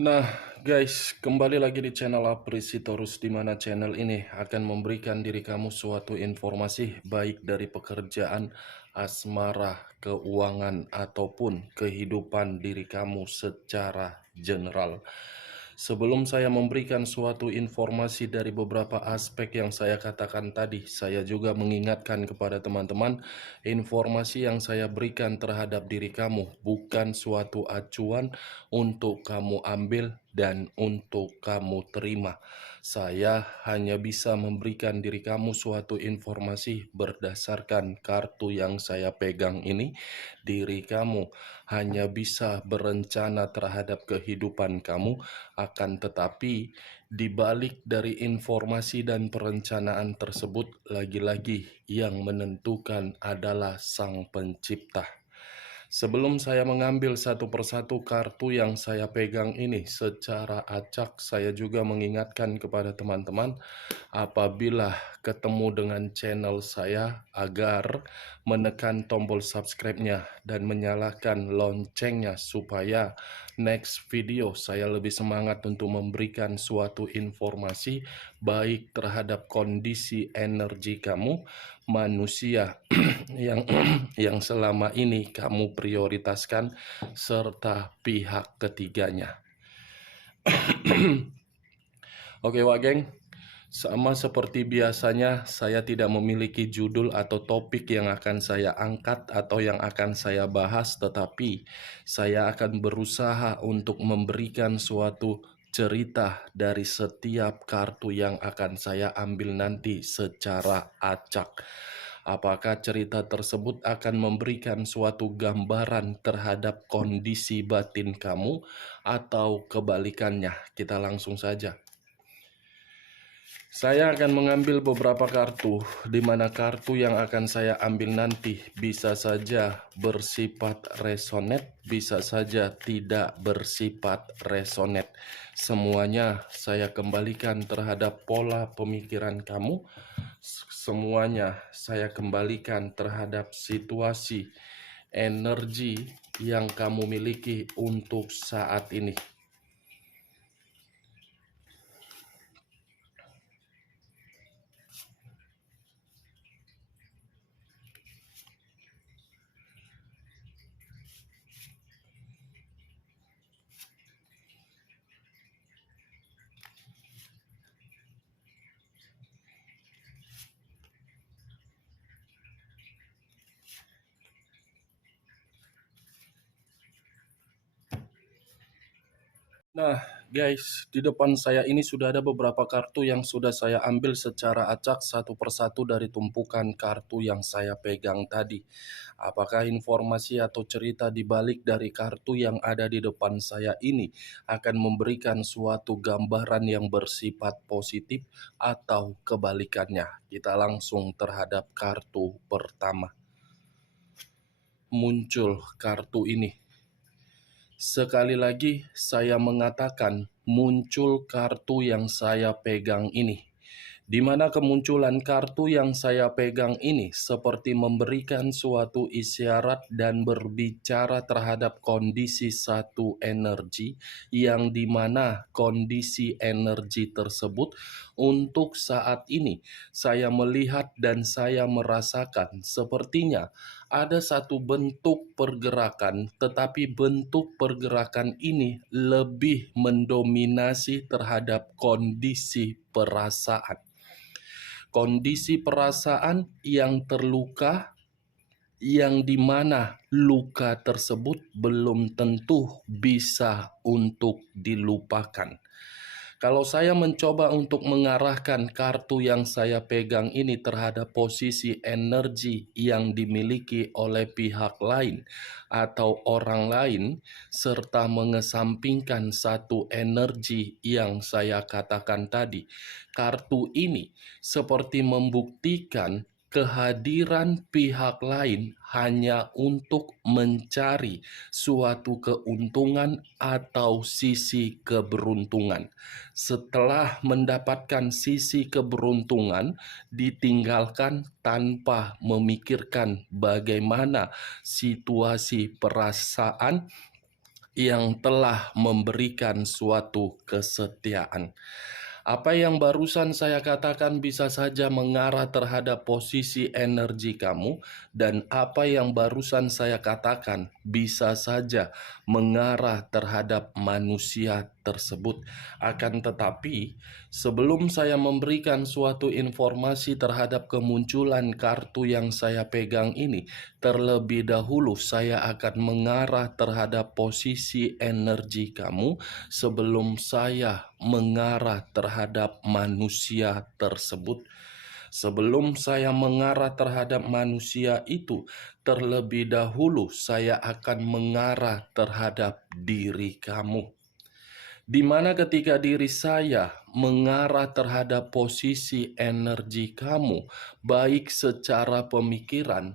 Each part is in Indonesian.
Nah, guys, kembali lagi di channel Aprisitorus, di mana channel ini akan memberikan diri kamu suatu informasi baik dari pekerjaan, asmara, keuangan, ataupun kehidupan diri kamu secara general. Sebelum saya memberikan suatu informasi dari beberapa aspek yang saya katakan tadi, saya juga mengingatkan kepada teman-teman, informasi yang saya berikan terhadap diri kamu bukan suatu acuan untuk kamu ambil dan untuk kamu terima. Saya hanya bisa memberikan diri kamu suatu informasi berdasarkan kartu yang saya pegang ini. Diri kamu hanya bisa berencana terhadap kehidupan kamu, akan tetapi di balik dari informasi dan perencanaan tersebut, lagi-lagi yang menentukan adalah Sang Pencipta. Sebelum saya mengambil satu persatu kartu yang saya pegang ini secara acak, saya juga mengingatkan kepada teman-teman apabila ketemu dengan channel saya agar menekan tombol subscribe-nya dan menyalakan loncengnya supaya next video saya lebih semangat untuk memberikan suatu informasi baik terhadap kondisi energi kamu, manusia yang yang selama ini kamu prioritaskan, serta pihak ketiganya. Oke, Wak Geng. Sama seperti biasanya, saya tidak memiliki judul atau topik yang akan saya angkat atau yang akan saya bahas, tetapi saya akan berusaha untuk memberikan suatu cerita dari setiap kartu yang akan saya ambil nanti secara acak. Apakah cerita tersebut akan memberikan suatu gambaran terhadap kondisi batin kamu atau kebalikannya? Kita langsung saja. Saya akan mengambil beberapa kartu, di mana kartu yang akan saya ambil nanti bisa saja bersifat resonet, bisa saja tidak bersifat resonet. Semuanya saya kembalikan terhadap pola pemikiran kamu, semuanya saya kembalikan terhadap situasi energi yang kamu miliki untuk saat ini. Nah, guys, di depan saya ini sudah ada beberapa kartu yang sudah saya ambil secara acak satu persatu dari tumpukan kartu yang saya pegang tadi. Apakah informasi atau cerita di balik dari kartu yang ada di depan saya ini akan memberikan suatu gambaran yang bersifat positif atau kebalikannya? Kita langsung terhadap kartu pertama. Muncul kartu ini. Sekali lagi saya mengatakan muncul kartu yang saya pegang ini. Di mana kemunculan kartu yang saya pegang ini seperti memberikan suatu isyarat dan berbicara terhadap kondisi satu energi yang dimana kondisi energi tersebut untuk saat ini saya melihat dan saya merasakan sepertinya ada satu bentuk pergerakan, tetapi bentuk pergerakan ini lebih mendominasi terhadap kondisi perasaan. Kondisi perasaan yang terluka, yang dimana luka tersebut belum tentu bisa untuk dilupakan. Kalau saya mencoba untuk mengarahkan kartu yang saya pegang ini terhadap posisi energi yang dimiliki oleh pihak lain atau orang lain, serta mengesampingkan satu energi yang saya katakan tadi, kartu ini seperti membuktikan kehadiran pihak lain hanya untuk mencari suatu keuntungan atau sisi keberuntungan. Setelah mendapatkan sisi keberuntungan, ditinggalkan tanpa memikirkan bagaimana situasi perasaan yang telah memberikan suatu kesetiaan. Apa yang barusan saya katakan bisa saja mengarah terhadap posisi energi kamu, dan apa yang barusan saya katakan bisa saja mengarah terhadap manusia tersebut. Akan tetapi, sebelum saya memberikan suatu informasi terhadap kemunculan kartu yang saya pegang ini, terlebih dahulu saya akan mengarah terhadap posisi energi kamu sebelum saya mengarah terhadap manusia tersebut. Sebelum saya mengarah terhadap manusia itu, terlebih dahulu saya akan mengarah terhadap diri kamu. Di mana ketika diri saya mengarah terhadap posisi energi kamu, baik secara pemikiran,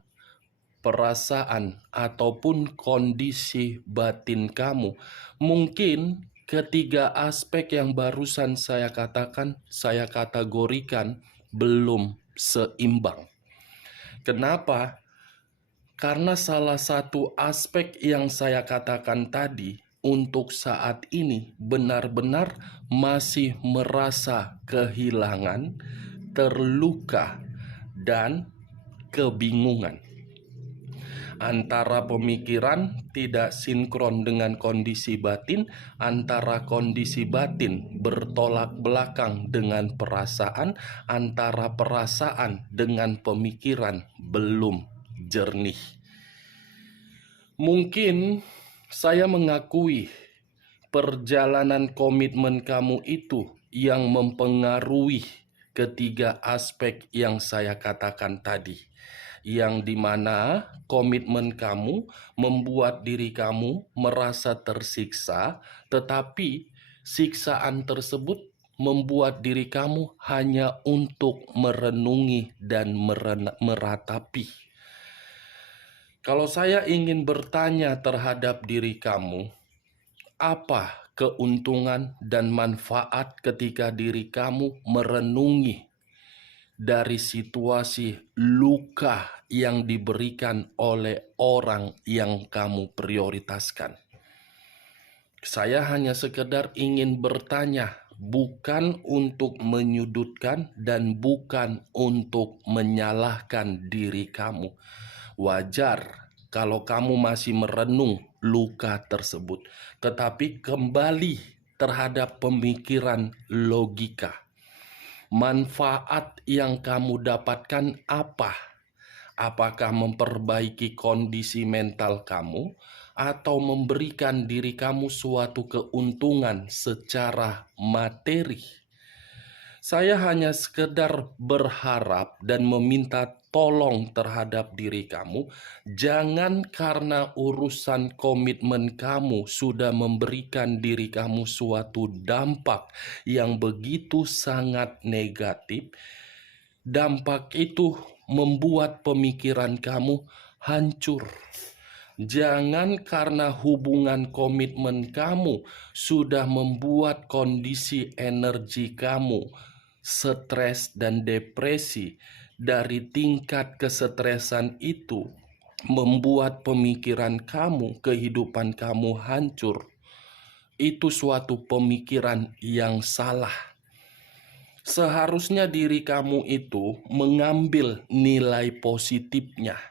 perasaan, ataupun kondisi batin kamu, mungkin ketiga aspek yang barusan saya katakan, saya kategorikan belum seimbang. Kenapa? Karena salah satu aspek yang saya katakan tadi untuk saat ini benar-benar masih merasa kehilangan, terluka, dan kebingungan. Antara pemikiran tidak sinkron dengan kondisi batin, antara kondisi batin bertolak belakang dengan perasaan, antara perasaan dengan pemikiran belum jernih. Mungkin saya mengakui perjalanan komitmen kamu itu yang mempengaruhi ketiga aspek yang saya katakan tadi, yang dimana komitmen kamu membuat diri kamu merasa tersiksa, tetapi siksaan tersebut membuat diri kamu hanya untuk merenungi dan meratapi. Kalau saya ingin bertanya terhadap diri kamu, apa keuntungan dan manfaat ketika diri kamu merenungi dari situasi luka yang diberikan oleh orang yang kamu prioritaskan? Saya hanya sekedar ingin bertanya, bukan untuk menyudutkan dan bukan untuk menyalahkan diri kamu. Wajar kalau kamu masih merenung luka tersebut, tetapi kembali terhadap pemikiran logika. Manfaat yang kamu dapatkan apa? Apakah memperbaiki kondisi mental kamu atau memberikan diri kamu suatu keuntungan secara materi? Saya hanya sekedar berharap dan meminta tolong terhadap diri kamu. Jangan karena urusan komitmen kamu sudah memberikan diri kamu suatu dampak yang begitu sangat negatif. Dampak itu membuat pemikiran kamu hancur. Jangan karena hubungan komitmen kamu sudah membuat kondisi energi kamu stres dan depresi, dari tingkat kesetresan itu membuat pemikiran kamu, kehidupan kamu hancur. Itu suatu pemikiran yang salah. Seharusnya diri kamu itu mengambil nilai positifnya.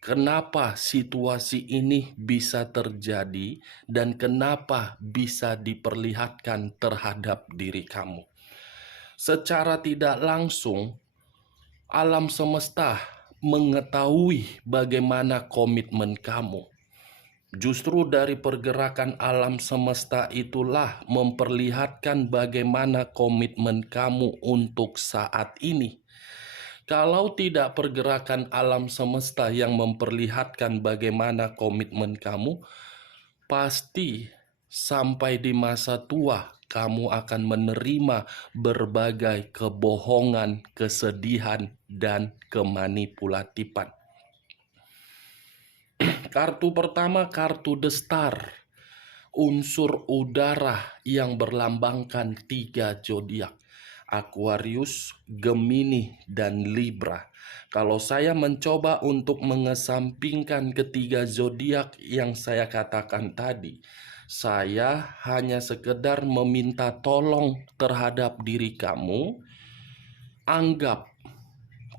Kenapa situasi ini bisa terjadi dan kenapa bisa diperlihatkan terhadap diri kamu? Secara tidak langsung, alam semesta mengetahui bagaimana komitmen kamu. Justru dari pergerakan alam semesta itulah memperlihatkan bagaimana komitmen kamu untuk saat ini. Kalau tidak pergerakan alam semesta yang memperlihatkan bagaimana komitmen kamu, pasti sampai di masa tua kamu akan menerima berbagai kebohongan, kesedihan, dan kemanipulatifan. Kartu pertama, kartu The Star. Unsur udara yang berlambangkan 3 zodiak. Aquarius, Gemini, dan Libra. Kalau saya mencoba untuk mengesampingkan ketiga zodiak yang saya katakan tadi, Saya hanya sekedar meminta tolong terhadap diri kamu. Anggap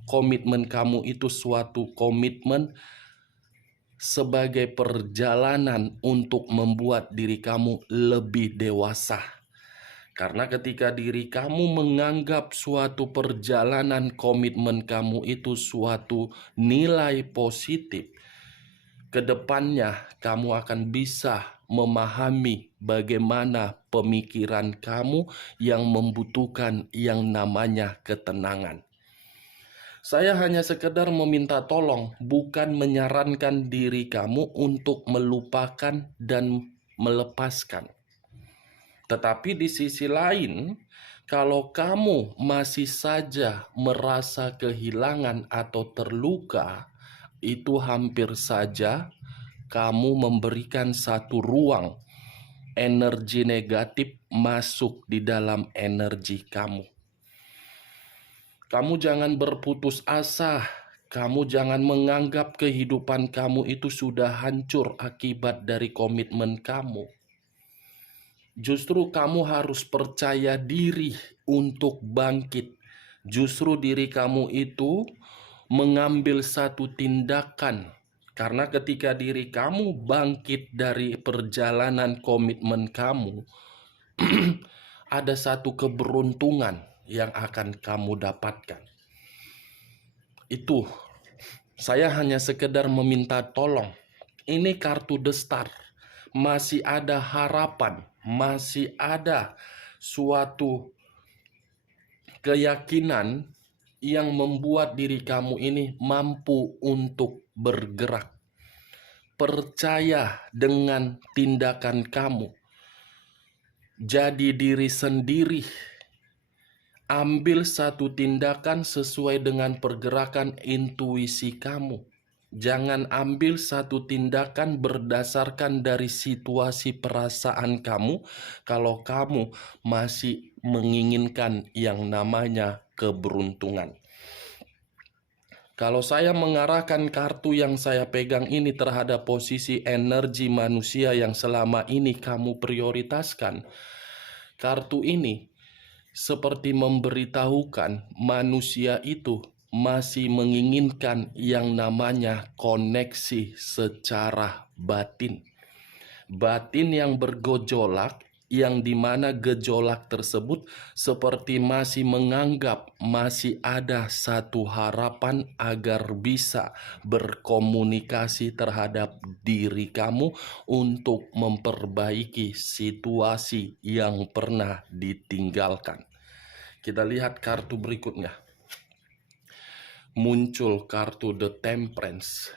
komitmen kamu itu suatu komitmen sebagai perjalanan untuk membuat diri kamu lebih dewasa. Karena ketika diri kamu menganggap suatu perjalanan komitmen kamu itu suatu nilai positif, kedepannya kamu akan bisa memahami bagaimana pemikiran kamu yang membutuhkan yang namanya ketenangan. Saya hanya sekedar meminta tolong, bukan menyarankan diri kamu untuk melupakan dan melepaskan. Tetapi di sisi lain, kalau kamu masih saja merasa kehilangan atau terluka, itu hampir saja kamu memberikan satu ruang energi negatif masuk di dalam energi kamu. Kamu jangan berputus asa. Kamu jangan menganggap kehidupan kamu itu sudah hancur akibat dari komitmen kamu. Justru kamu harus percaya diri untuk bangkit. Justru diri kamu itu mengambil satu tindakan. Karena ketika diri kamu bangkit dari perjalanan komitmen kamu, ada satu keberuntungan yang akan kamu dapatkan. Itu, saya hanya sekedar meminta tolong. Ini kartu The Star. Masih ada harapan, masih ada suatu keyakinan yang membuat diri kamu ini mampu untuk bergerak. Percaya dengan tindakan kamu. Jadi diri sendiri. Ambil satu tindakan sesuai dengan pergerakan intuisi kamu. Jangan ambil satu tindakan berdasarkan dari situasi perasaan kamu kalau kamu masih menginginkan yang namanya keberuntungan. Kalau saya mengarahkan kartu yang saya pegang ini terhadap posisi energi manusia yang selama ini kamu prioritaskan, kartu ini seperti memberitahukan manusia itu masih menginginkan yang namanya koneksi secara batin. Batin yang bergejolak, yang dimana gejolak tersebut seperti masih menganggap masih ada satu harapan agar bisa berkomunikasi terhadap diri kamu untuk memperbaiki situasi yang pernah ditinggalkan. Kita lihat kartu berikutnya. Muncul kartu The Temperance.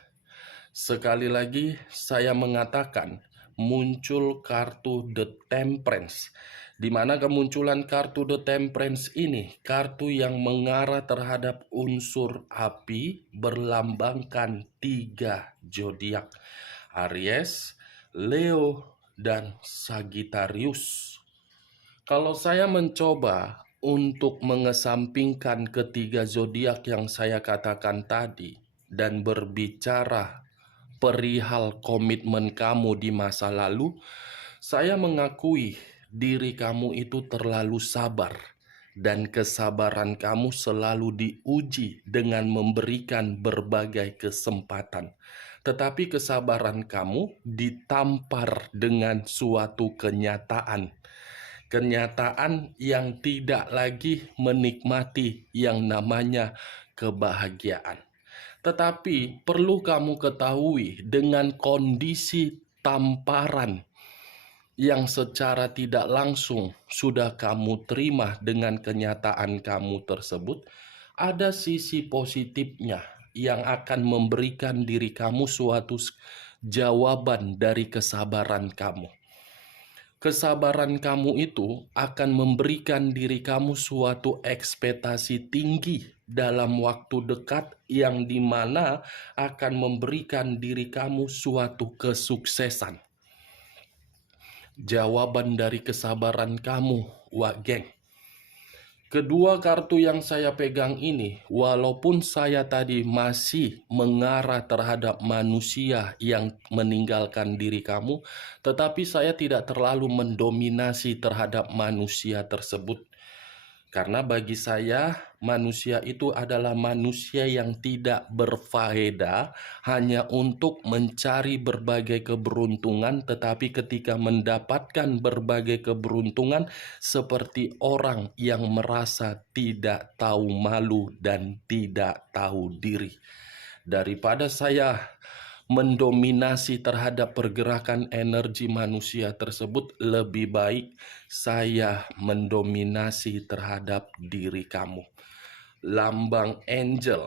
Sekali lagi saya mengatakan muncul kartu The Temperance. Di mana kemunculan kartu The Temperance ini, kartu yang mengarah terhadap unsur api berlambangkan 3 zodiak. Aries, Leo, dan Sagittarius. Kalau saya mencoba untuk mengesampingkan ketiga zodiak yang saya katakan tadi dan berbicara perihal komitmen kamu di masa lalu, saya mengakui diri kamu itu terlalu sabar dan kesabaran kamu selalu diuji dengan memberikan berbagai kesempatan. Tetapi kesabaran kamu ditampar dengan suatu kenyataan. Kenyataan yang tidak lagi menikmati yang namanya kebahagiaan. Tetapi perlu kamu ketahui dengan kondisi tamparan yang secara tidak langsung sudah kamu terima dengan kenyataan kamu tersebut, ada sisi positifnya yang akan memberikan diri kamu suatu jawaban dari kesabaran kamu. Kesabaran kamu itu akan memberikan diri kamu suatu ekspektasi tinggi dalam waktu dekat yang dimana akan memberikan diri kamu suatu kesuksesan. Jawaban dari kesabaran kamu, wak geng. Kedua kartu yang saya pegang ini, walaupun saya tadi masih mengarah terhadap manusia yang meninggalkan diri kamu, tetapi saya tidak terlalu mendominasi terhadap manusia tersebut. Karena bagi saya, manusia itu adalah manusia yang tidak berfaedah hanya untuk mencari berbagai keberuntungan, tetapi ketika mendapatkan berbagai keberuntungan, seperti orang yang merasa tidak tahu malu dan tidak tahu diri. Daripada saya mendominasi terhadap pergerakan energi manusia tersebut, lebih baik saya mendominasi terhadap diri kamu. Lambang angel,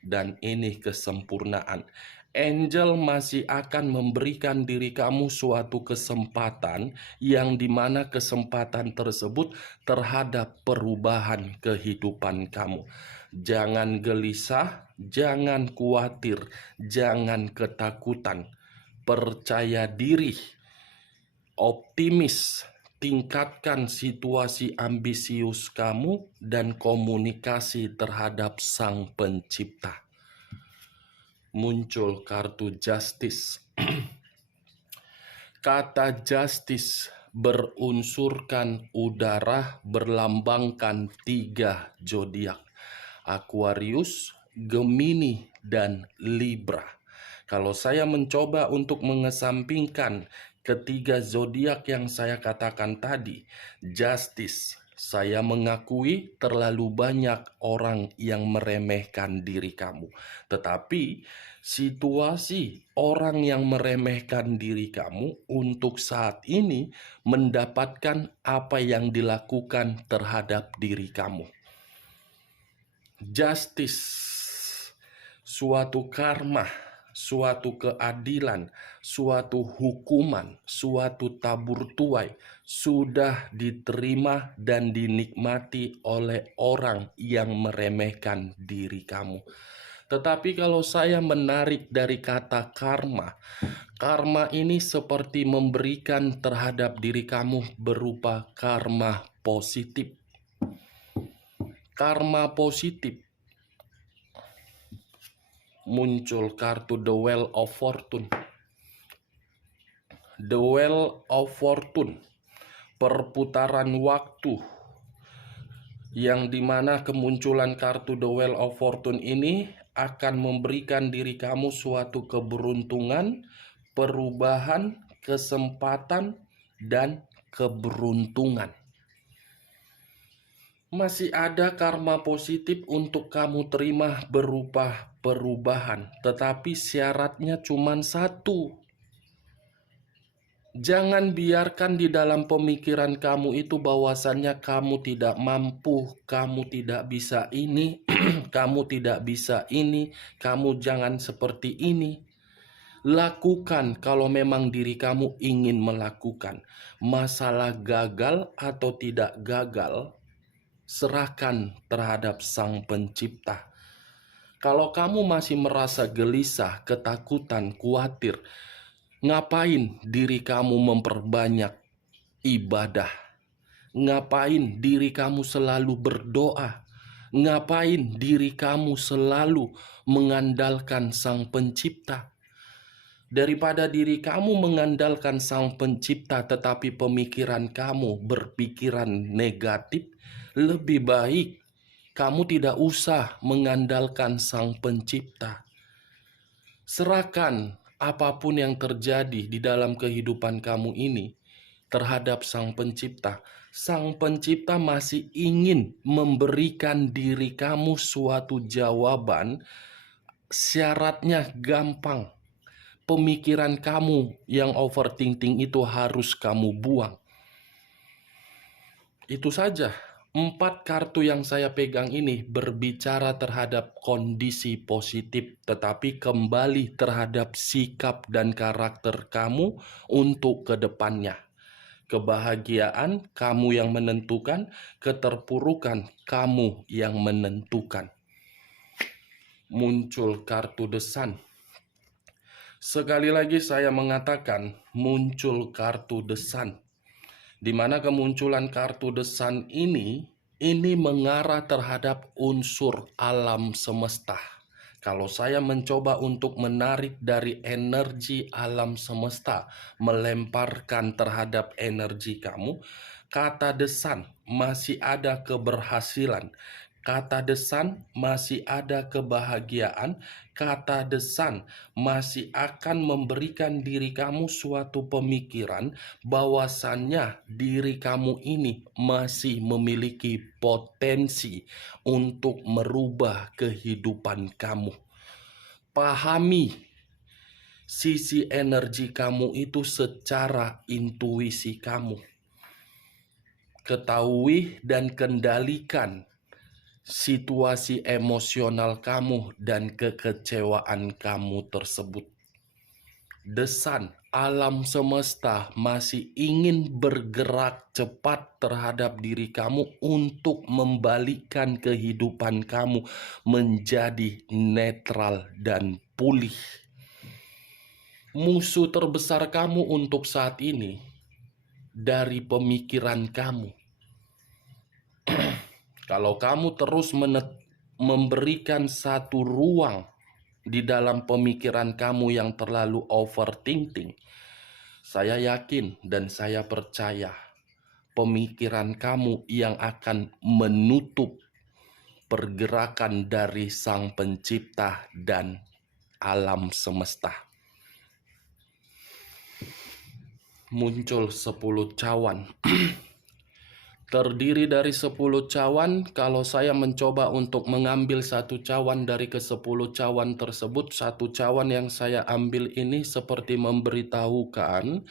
dan ini kesempurnaan. Angel masih akan memberikan diri kamu suatu kesempatan, yang dimana kesempatan tersebut terhadap perubahan kehidupan kamu. Jangan gelisah, jangan khawatir, jangan ketakutan. Percaya diri, optimis, tingkatkan situasi ambisius kamu, dan komunikasi terhadap Sang Pencipta. Muncul kartu justice. Kata justice berunsurkan udara, berlambangkan 3 zodiak: Aquarius, Gemini, dan Libra. Kalau saya mencoba untuk mengesampingkan ketiga zodiak yang saya katakan tadi, justice, saya mengakui terlalu banyak orang yang meremehkan diri kamu. Tetapi situasi orang yang meremehkan diri kamu untuk saat ini mendapatkan apa yang dilakukan terhadap diri kamu. Justice, suatu karma, suatu keadilan, suatu hukuman, suatu tabur tuai sudah diterima dan dinikmati oleh orang yang meremehkan diri kamu. Tetapi kalau saya menarik dari kata karma, karma ini seperti memberikan terhadap diri kamu berupa karma positif. Karma positif. Muncul kartu The Wheel of Fortune. The Wheel of Fortune, perputaran waktu, yang dimana kemunculan kartu The Wheel of Fortune ini akan memberikan diri kamu suatu keberuntungan, perubahan, kesempatan, dan keberuntungan. Masih ada karma positif untuk kamu terima berupa perubahan, tetapi syaratnya cuma satu. Jangan biarkan di dalam pemikiran kamu itu bahwasannya kamu tidak mampu, kamu tidak bisa ini, kamu tidak bisa ini, kamu jangan seperti ini. Lakukan kalau memang diri kamu ingin melakukan. Masalah gagal atau tidak gagal, serahkan terhadap Sang Pencipta. Kalau kamu masih merasa gelisah, ketakutan, khawatir, ngapain diri kamu memperbanyak ibadah? Ngapain diri kamu selalu berdoa? Ngapain diri kamu selalu mengandalkan Sang Pencipta? Daripada diri kamu mengandalkan Sang Pencipta tetapi pemikiran kamu berpikiran negatif, lebih baik kamu tidak usah mengandalkan Sang Pencipta. Serahkan apapun yang terjadi di dalam kehidupan kamu ini terhadap Sang Pencipta. Sang Pencipta masih ingin memberikan diri kamu suatu jawaban. Syaratnya gampang. Pemikiran kamu yang overthinking itu harus kamu buang. Itu saja. 4 kartu yang saya pegang ini berbicara terhadap kondisi positif, tetapi kembali terhadap sikap dan karakter kamu untuk kedepannya. Kebahagiaan kamu yang menentukan, keterpurukan kamu yang menentukan. Muncul kartu The Sun. Sekali lagi saya mengatakan muncul kartu The Sun, di mana kemunculan kartu The Sun ini ini mengarah terhadap unsur alam semesta. Kalau saya mencoba untuk menarik dari energi alam semesta, melemparkan terhadap energi kamu, kata desan masih ada keberhasilan. Kata desan masih ada kebahagiaan. Kata desan masih akan memberikan diri kamu suatu pemikiran bahwasannya diri kamu ini masih memiliki potensi untuk merubah kehidupan kamu. Pahami sisi energi kamu itu secara intuisi kamu. Ketahui dan kendalikan situasi emosional kamu dan kekecewaan kamu tersebut. Desan alam semesta masih ingin bergerak cepat terhadap diri kamu untuk membalikkan kehidupan kamu menjadi netral dan pulih. Musuh terbesar kamu untuk saat ini dari pemikiran kamu. Kalau kamu terus memberikan satu ruang di dalam pemikiran kamu yang terlalu overthinking, saya yakin dan saya percaya pemikiran kamu yang akan menutup pergerakan dari Sang Pencipta dan alam semesta. Muncul 10 cawan. Terdiri dari 10 cawan. Kalau saya mencoba untuk mengambil satu cawan dari ke-10 cawan tersebut, satu cawan yang saya ambil ini seperti memberitahukan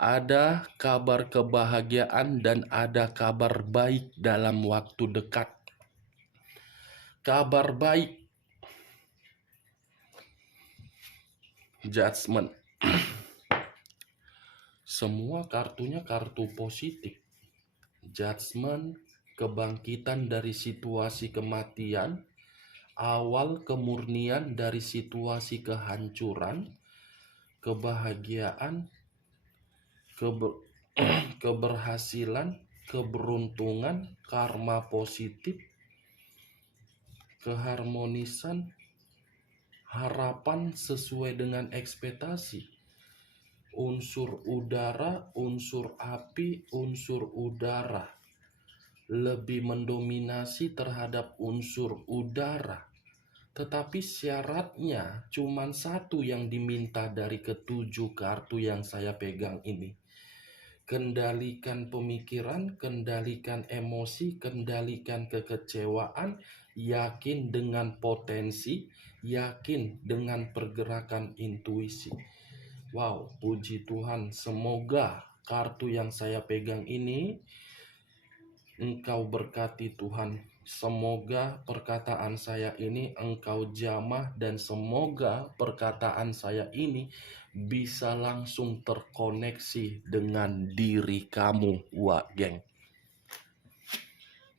ada kabar kebahagiaan dan ada kabar baik dalam waktu dekat. Kabar baik, judgment. Semua kartunya kartu positif. Judgment, kebangkitan dari situasi kematian, awal kemurnian dari situasi kehancuran, kebahagiaan, keberhasilan, keberuntungan, karma positif, keharmonisan, harapan sesuai dengan ekspektasi. Unsur udara, unsur api, unsur udara lebih mendominasi terhadap unsur udara. Tetapi syaratnya cuma satu yang diminta dari ke-7 kartu yang saya pegang ini. Kendalikan pemikiran, kendalikan emosi, kendalikan kekecewaan, yakin dengan potensi, yakin dengan pergerakan intuisi. Wow, puji Tuhan, semoga kartu yang saya pegang ini Engkau berkati Tuhan. Semoga perkataan saya ini Engkau jamah dan semoga perkataan saya ini bisa langsung terkoneksi dengan diri kamu, Wak Geng.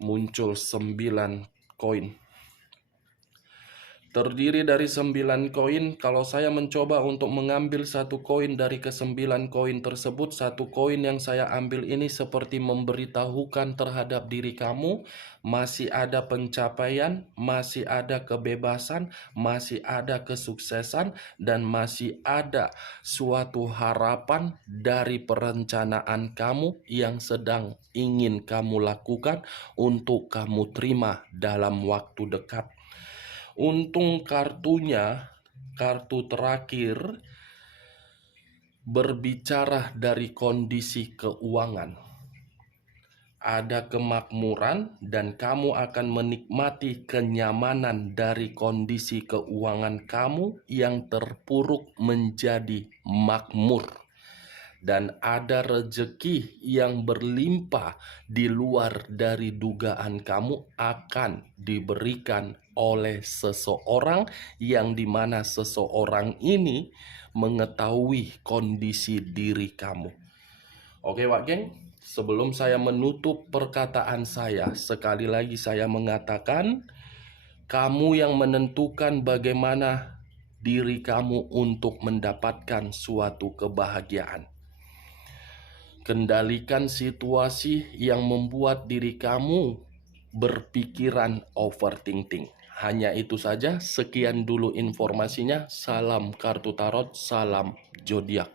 Muncul 9 koin. Terdiri dari 9 koin. Kalau saya mencoba untuk mengambil satu koin dari ke-9 koin tersebut, satu koin yang saya ambil ini seperti memberitahukan terhadap diri kamu, masih ada pencapaian, masih ada kebebasan, masih ada kesuksesan, dan masih ada suatu harapan dari perencanaan kamu yang sedang ingin kamu lakukan untuk kamu terima dalam waktu dekat. Untung kartunya, kartu terakhir, berbicara dari kondisi keuangan. Ada kemakmuran dan kamu akan menikmati kenyamanan dari kondisi keuangan kamu yang terpuruk menjadi makmur. Dan ada rezeki yang berlimpah di luar dari dugaan kamu akan diberikan oleh seseorang yang dimana seseorang ini mengetahui kondisi diri kamu. Oke Wak Geng, sebelum saya menutup perkataan saya, sekali lagi saya mengatakan, kamu yang menentukan bagaimana diri kamu untuk mendapatkan suatu kebahagiaan. Kendalikan situasi yang membuat diri kamu berpikiran overthinking. Hanya itu saja, sekian dulu informasinya. Salam kartu tarot, salam zodiak.